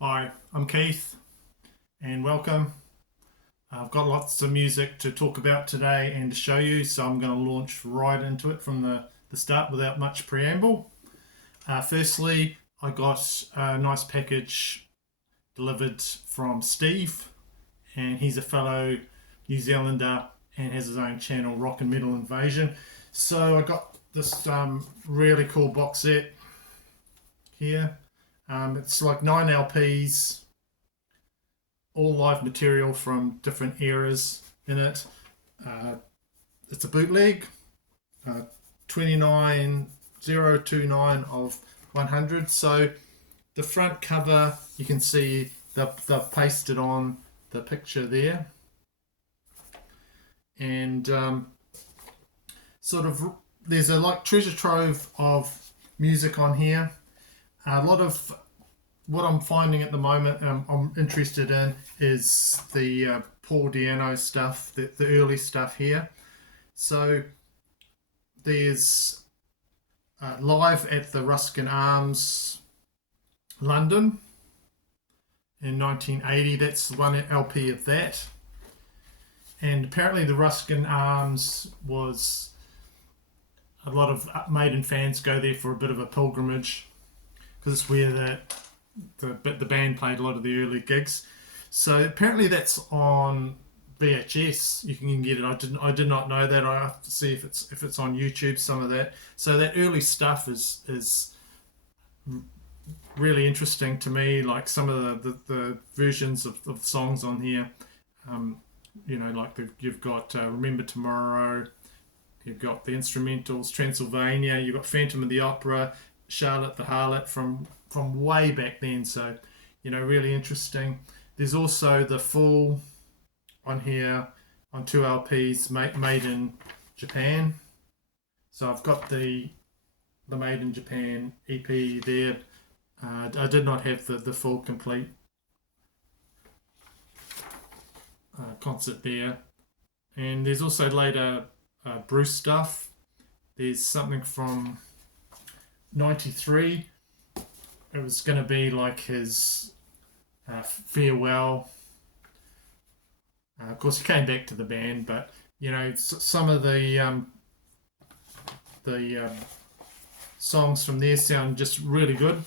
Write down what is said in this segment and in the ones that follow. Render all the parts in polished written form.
Hi, I'm Keith and welcome. I've got lots of music to talk about today and to show you, so I'm going to launch right into it from the start without much preamble. Firstly, I got a nice package delivered from Steve, and he's a fellow New Zealander and has his own channel, Rock and Metal Invasion. So I got this really cool box set here. It's like 9 LPs, all live material from different eras in it. Uh, it's a bootleg, 29029 of 100. So the front cover, you can see they've pasted on the picture there. And sort of, there's a like treasure trove of music on here. A lot of what I'm finding at the moment, I'm interested in, is the Paul Diano stuff, the early stuff here. So there's live at the Ruskin Arms, London, in 1980. That's one LP of that. And apparently the Ruskin Arms was, a lot of Maiden fans go there for a bit of a pilgrimage because it's where the band played a lot of the early gigs. So apparently that's on VHS. You can get it. I did not know that. I have to see if it's on YouTube. Some of that. So that early stuff is really interesting to me. Like some of the versions of songs on here. Like you've got Remember Tomorrow. You've got the instrumentals, Transylvania. You've got Phantom of the Opera, Charlotte the Harlot from way back then. So, really interesting. There's also the full on here on 2 LPs, made in Japan. So I've got the Made in Japan EP there. I did not have the full complete concert there. And there's also later Bruce stuff. There's something from 93. It was going to be like his farewell. Of course, he came back to the band, but some of the songs from there sound just really good.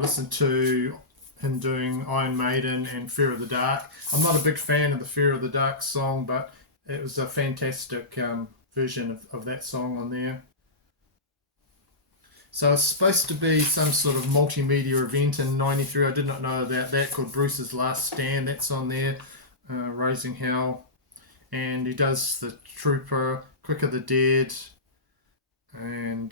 Listen to him doing Iron Maiden and Fear of the Dark. I'm not a big fan of the Fear of the Dark song, but it was a fantastic version of that song on there. So it's supposed to be some sort of multimedia event in '93. I did not know about that, called Bruce's Last Stand. That's on there, Raising Hell. And he does The Trooper, Quicker the Dead, and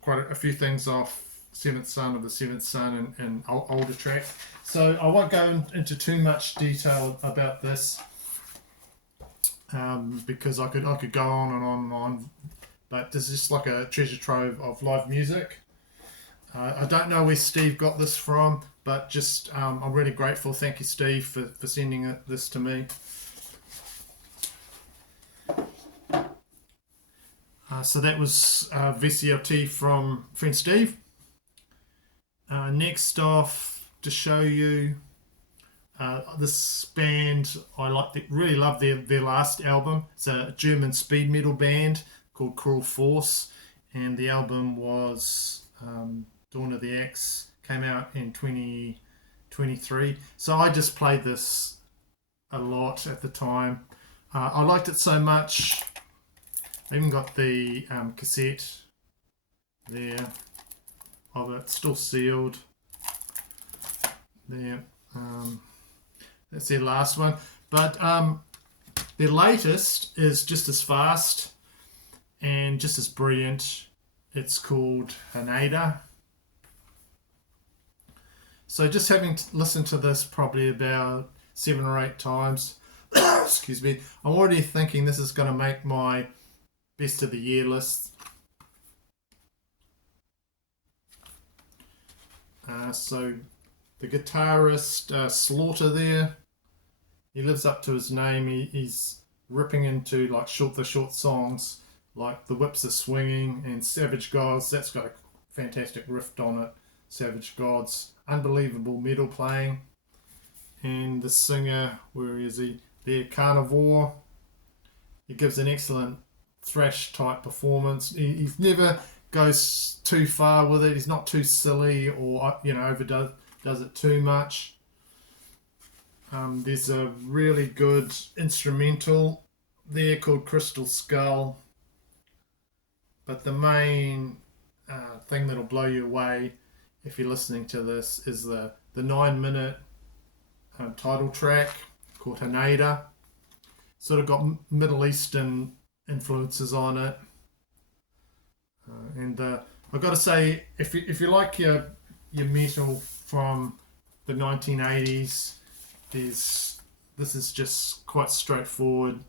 quite a few things off Seventh Son of the Seventh Son and older track. So I won't go into too much detail about this because I could go on and on and on. But this is just like a treasure trove of live music. I don't know where Steve got this from, but just I'm really grateful. Thank you, Steve, for sending this to me. So that was VCLT from friend Steve. Next off, to show you this band, really love their last album. It's a German speed metal band called Cruel Force, and the album was Dawn of the Axe. Came out in 2023. So I just played this a lot at the time. I liked it so much. I even got the cassette there of it, still sealed there. That's their last one, but their latest is just as fast and just as brilliant. It's called Haneda. So just having listened to this probably about 7 or 8 times, excuse me, I'm already thinking this is going to make my best of the year list. So the guitarist Slaughter there, he lives up to his name. He's ripping into like the short songs like The Whips Are Swinging and Savage Gods. That's got a fantastic riff on it. Savage Gods, unbelievable metal playing. And the singer, where is he? There, Carnivore. He gives an excellent thrash type performance. He's never goes too far with it. He's not too silly or overdoes it too much. There's a really good instrumental there called Crystal Skull. But the main thing that'll blow you away if you're listening to this is the 9-minute title track called Haneda. Sort of got Middle Eastern influences on it. And I've got to say, if you like your metal from the 1980s, this is just quite straightforward.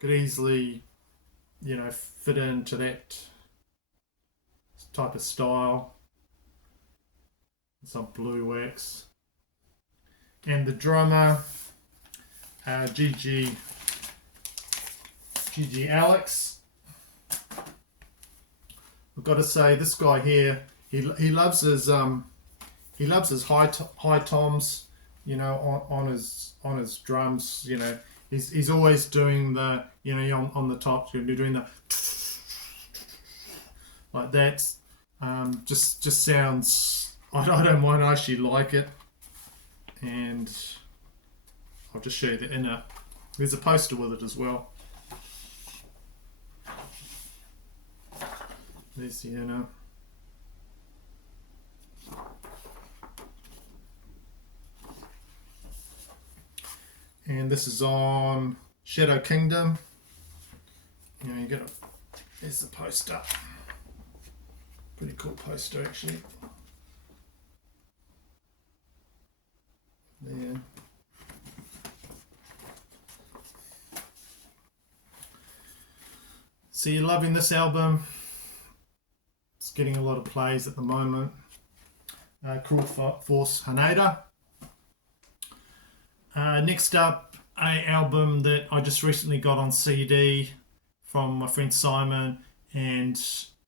Could easily, fit into that type of style. Some blue wax. And the drummer, GG Alex. I've got to say, this guy here, he loves his high toms, on his drums. He's always doing the, on the top, you're doing the like that. Just sounds. I don't mind. I actually like it, and I'll just show you the inner. There's a poster with it as well. There's the inner. And this is on Shadow Kingdom. You get there's the poster. Pretty cool poster actually. There. So you're loving this album. It's getting a lot of plays at the moment. Cruel Force Haneda. Next up, an album that I just recently got on CD from my friend Simon, and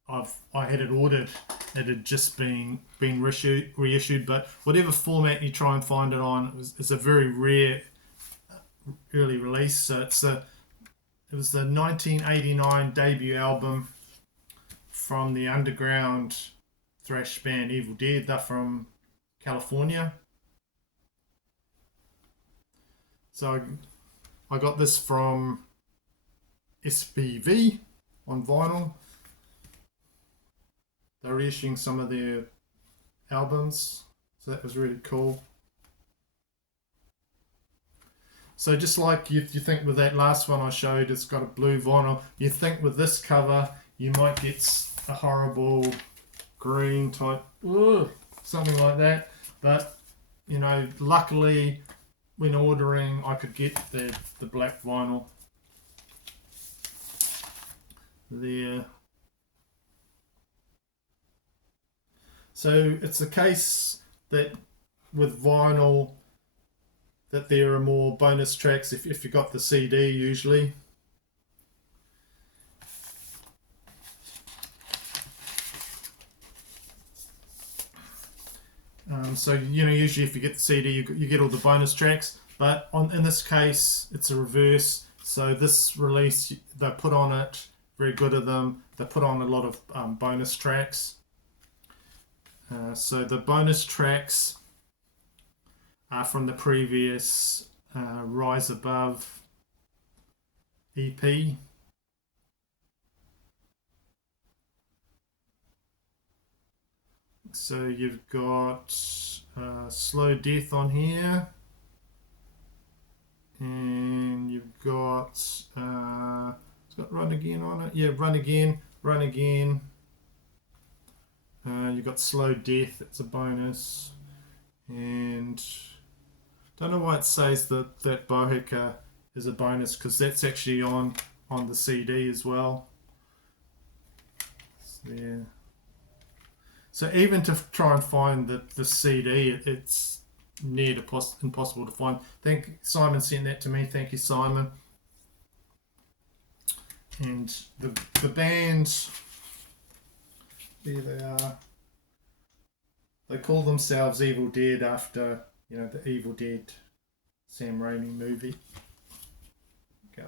I had it ordered. It had just been reissued, but whatever format you try and find it on, it's a very rare early release. So it was the 1989 debut album from the underground thrash band Evildead. They're from California. So I got this from SBV on vinyl. They're reissuing some of their albums, so that was really cool. So just like you think with that last one I showed, it's got a blue vinyl, you think with this cover you might get a horrible green type, something like that. But luckily when ordering I could get the black vinyl there. So it's the case that with vinyl that there are more bonus tracks if you got the CD usually. So usually if you get the CD you get all the bonus tracks, but in this case it's a reverse. So this release they put on it, very good of them, they put on a lot of bonus tracks. So the bonus tracks are from the previous Rise Above EP. So you've got Slow Death on here, and you've got it's got Run Again on it. Yeah, Run Again. You've got Slow Death, it's a bonus. And don't know why it says that Bohica is a bonus, because that's actually on the CD as well. There. So even to try and find the CD, it's near to impossible to find. Simon sent that to me. Thank you, Simon. And the band There they are. They call themselves Evildead after, you know, the Evildead Sam Raimi movie. Go.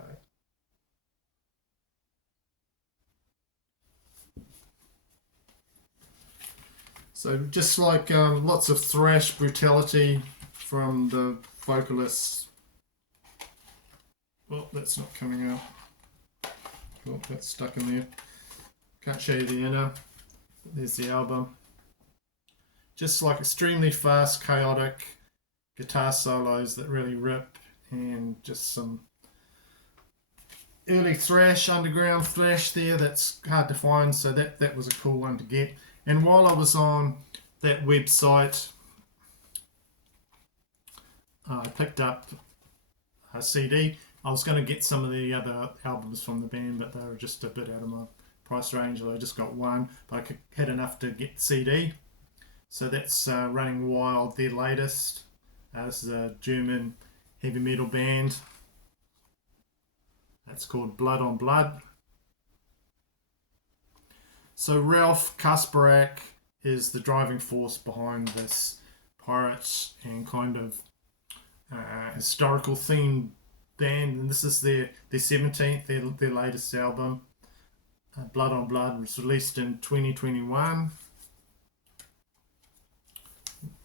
So just like lots of thrash brutality from the vocalists. Oh, that's not coming out. Oh, that's stuck in there. Can't show you the inner. There's the album. Just like extremely fast, chaotic guitar solos that really rip, and just some early thrash, underground thrash there that's hard to find. So that was a cool one to get. And while I was on that website, I picked up a CD. I was going to get some of the other albums from the band, but they were just a bit out of my price range. I just got one, but I had enough to get CD. So that's Running Wild, their latest. This is a German heavy metal band. That's called Blood on Blood. So Ralph Kasparak is the driving force behind this pirates and kind of historical themed band, and this is their 17th, their latest album. Blood on Blood was released in 2021.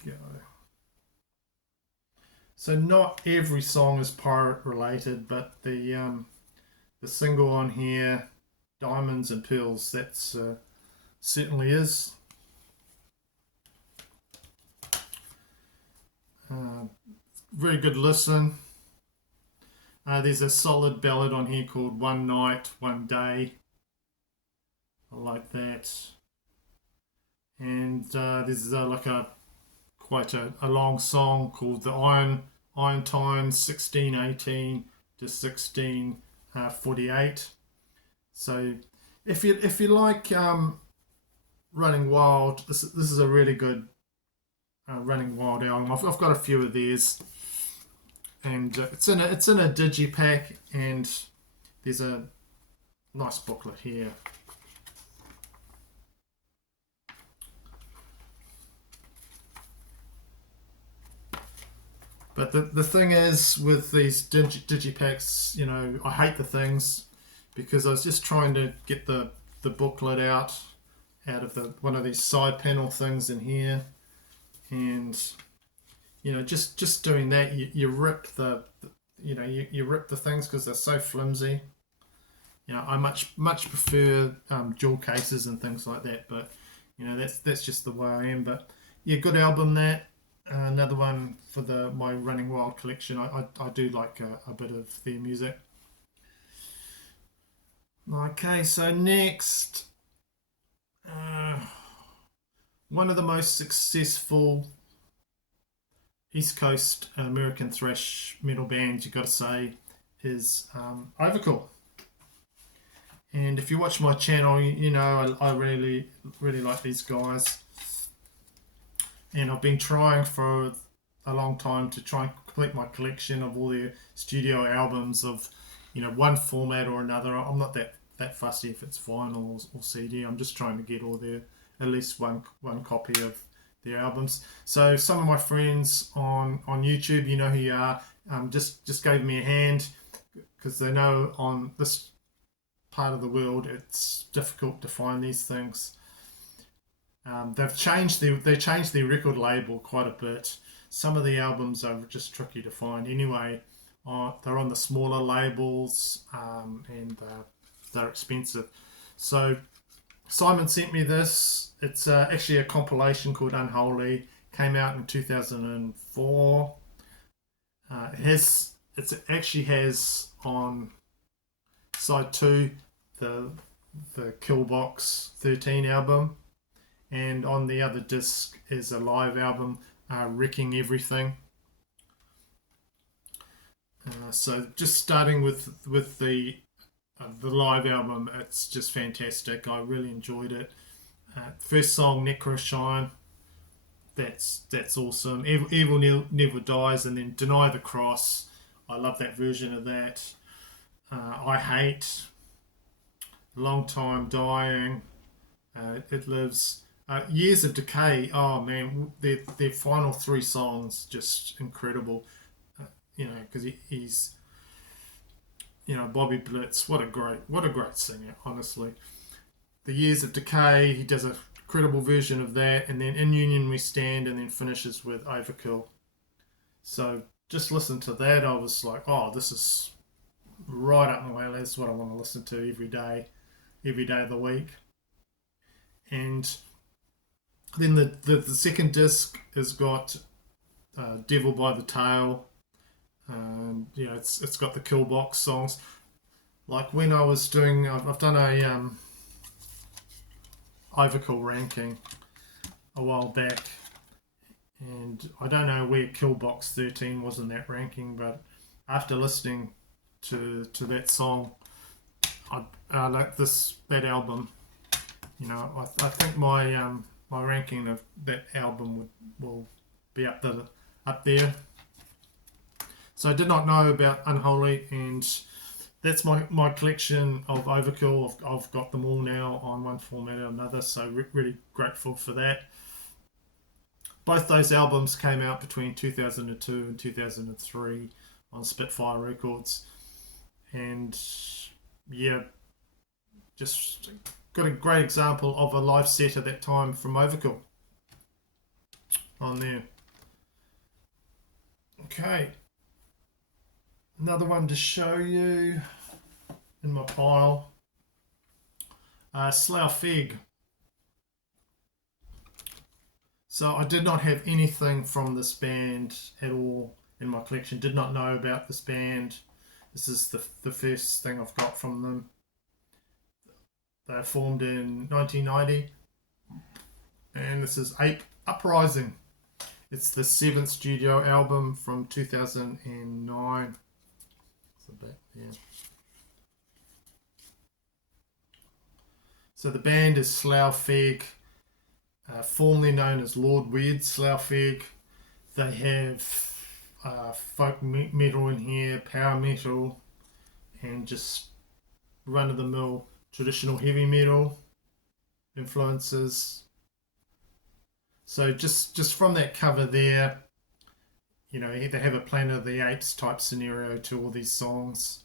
Go. So not every song is pirate related, but the single on here, Diamonds and Pearls, that's certainly is. Very good listen. There's a solid ballad on here called One Night, One Day. I like that. And there's quite a long song called the Iron Time 1618 to 1648. So if you like Running Wild, this is a really good Running Wild album. I've got a few of theirs, and it's in a digipack, and there's a nice booklet here. But the thing is with these digipacks, you know, I hate the things because I was just trying to get the booklet out of the one of these side panel things in here, and you know, just doing that, you rip you rip the things because they're so flimsy. You know, I much prefer jewel cases and things like that, but you know, that's just the way I am. But yeah, good album that. Another one for my Running Wild collection. I do like a bit of their music. Okay, so next, one of the most successful East Coast American thrash metal bands, you got to say, is Overkill. And if you watch my channel, you know I really like these guys. And I've been trying for a long time to try and complete my collection of all their studio albums of, you know, one format or another. I'm not that fussy if it's vinyl or CD. I'm just trying to get all their at least one copy of their albums. So some of my friends on YouTube, you know who you are, just gave me a hand because they know on this part of the world it's difficult to find these things. They've changed their record label quite a bit. Some of the albums are just tricky to find. Anyway, they're on the smaller labels, and they're expensive. So Simon sent me this. It's actually a compilation called Unholy. Came out in 2004. It actually has on side 2 the Killbox 13 album. And on the other disc is a live album, Wrecking Everything. So just starting with the live album, it's just fantastic. I really enjoyed it. First song, Necroshine, that's awesome. Evil Never Dies, and then Deny the Cross. I love that version of that. I Hate, Long Time Dying. It Lives, Years of Decay. Oh man, their final three songs just incredible. Because he's Bobby Blitz. What a great singer, honestly. The Years of Decay. He does a credible version of that, and then In Union We Stand, and then finishes with Overkill. So just listen to that. I was like, oh, this is right up my alley. That's what I want to listen to every day of the week. And then the second disc has got Devil by the Tail. It's got the Killbox songs. Like when I was doing, I've done a Overkill ranking a while back, and I don't know where Killbox 13 was in that ranking, but after listening to that song, I like that album. I think my ranking of that album will be up there. So I did not know about Unholy, and that's my collection of Overkill. I've got them all now on one format or another, so really grateful for that. Both those albums came out between 2002 and 2003 on Spitfire Records, and yeah, just got a great example of a live set at that time from Overkill on there. Okay, another one to show you in my pile. Slough Fig. So I did not have anything from this band at all in my collection. Did not know about this band. This is the first thing I've got from them. They formed in 1990, and this is Ape Uprising. It's the 7th studio album from 2009. So the band is Slough Fig, formerly known as Lord Weird Slough Fig. They have folk metal in here, power metal, and just run-of-the-mill traditional heavy metal influences. So just from that cover there, they have a Planet of the Apes type scenario to all these songs,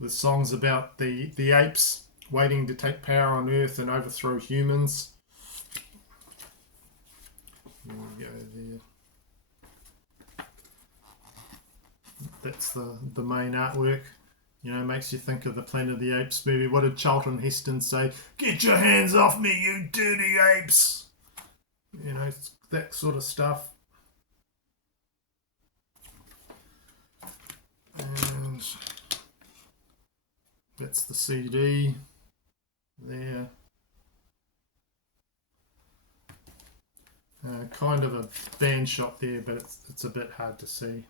with songs about the apes waiting to take power on Earth and overthrow humans. There we go there. That's the main artwork. Makes you think of the Planet of the Apes movie. What did Charlton Heston say? "Get your hands off me, you dirty apes!" It's that sort of stuff. And that's the CD there. Kind of a band shot there, but it's a bit hard to see.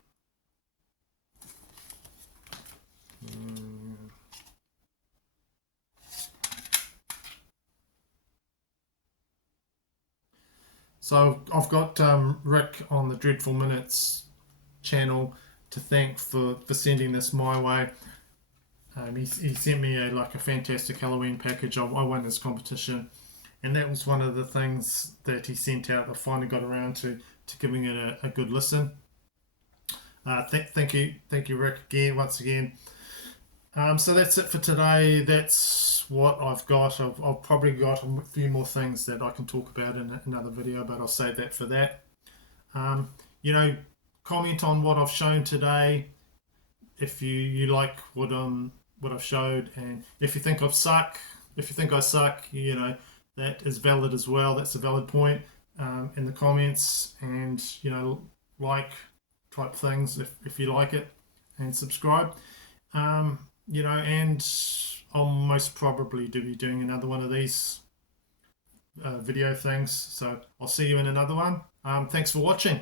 So I've got Rick on the Dreadful Minutes channel to thank for sending this my way. He sent me a fantastic Halloween package. I won this competition, and that was one of the things that he sent out. I finally got around to giving it a good listen. Thank you, Rick, once again. So that's it for today. That's what I've got. I've probably got a few more things that I can talk about in another video, but I'll save that for that. Comment on what I've shown today if you like what I've showed, and if you think I suck, that is valid as well. That's a valid point in the comments, and like type things if you like it, and subscribe. And I'll most probably be doing another one of these video things. So I'll see you in another one. Thanks for watching.